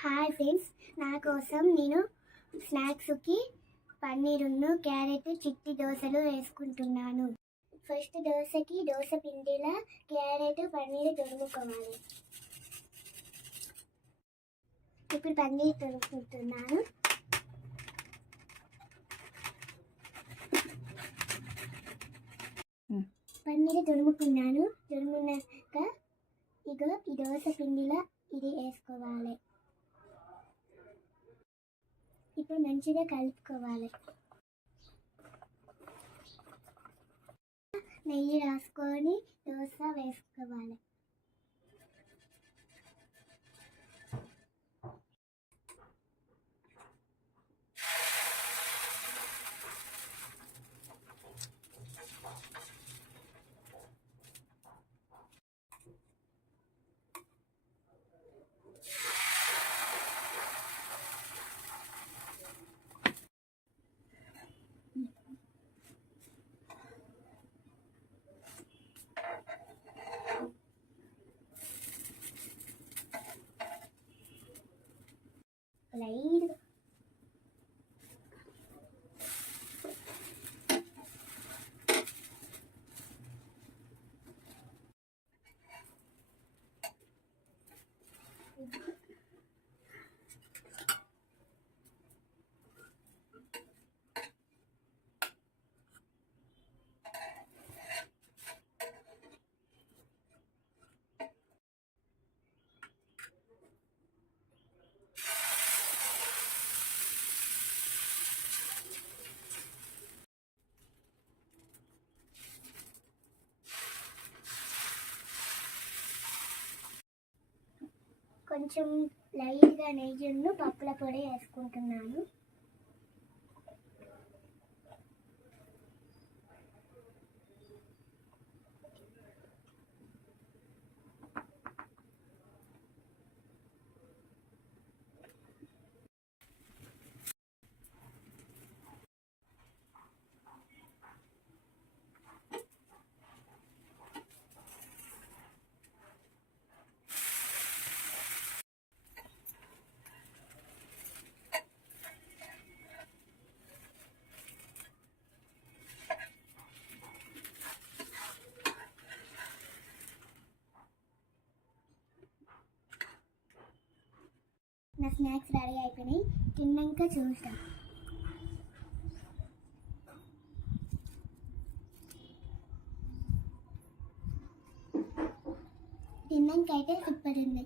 Hi friends, నా కోసం నేను స్నాక్స్కి పన్నీరును క్యారెట్ చిట్టి దోశలు వేసుకుంటున్నాను. ఫస్ట్ దోశకి దోశ పిండిలా క్యారెట్ పన్నీర్ తురుముకోవాలి. ఇప్పుడు పన్నీర్ తురుముకుంటున్నాను. పన్నీర్ తురుముకున్నాక ఇగో ఈ దోశ పిండిలా ఇది వేసుకోవాలి. ఇప్పుడు మంచిగా కలుపుకోవాలి. నెయ్యి రాసుకొని దోశ వేసుకోవాలి. లైట్ కొంచెం లైట్గా నెయ్యిను పప్పుల పొడి వేసుకుంటున్నాను. నా స్నాక్స్ రెడీ అయిపోయినాయి. తిన్నాక చూస్తాం. తిన్నాక అయితే సూపర్ ఉంది.